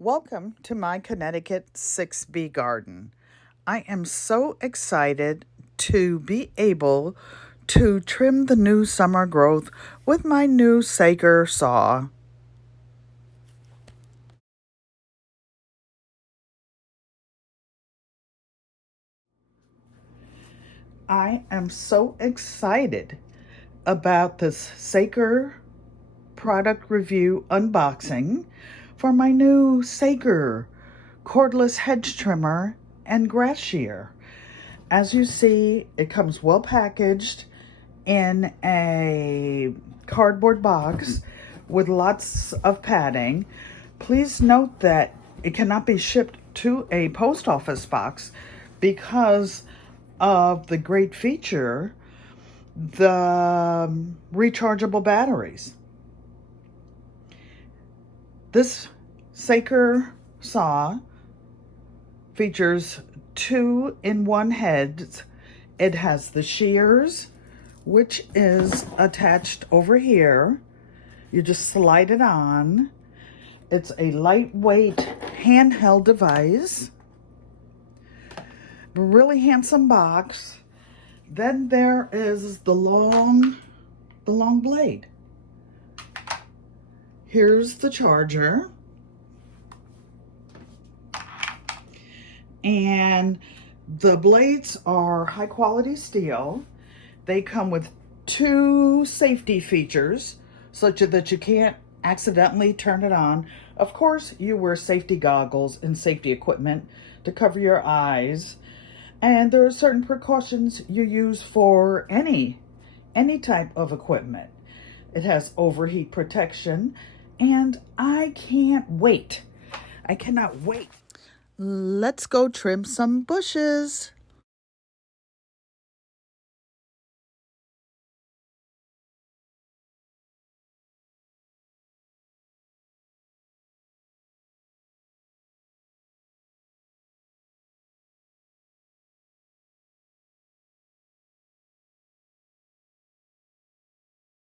Welcome to my Connecticut 6B garden. I am so excited to be able to trim the new summer growth with my new Sager saw. I am so excited about this Sager product review unboxing for my new Sager cordless hedge trimmer and grass shear. As you see, it comes well packaged in a cardboard box with lots of padding. Please note that it cannot be shipped to a post office box because of the great feature, the rechargeable batteries. This Saker saw features 2-in-1 heads. It has the shears, which is attached over here. You just slide it on. It's a lightweight handheld device. Really handsome box. Then there is the long blade. Here's the charger. And the blades are high quality steel. They come with 2 safety features such that you can't accidentally turn it on. Of course, you wear safety goggles and safety equipment to cover your eyes. And there are certain precautions you use for any type of equipment. It has overheat protection, and I can't wait. I cannot wait. Let's go trim some bushes.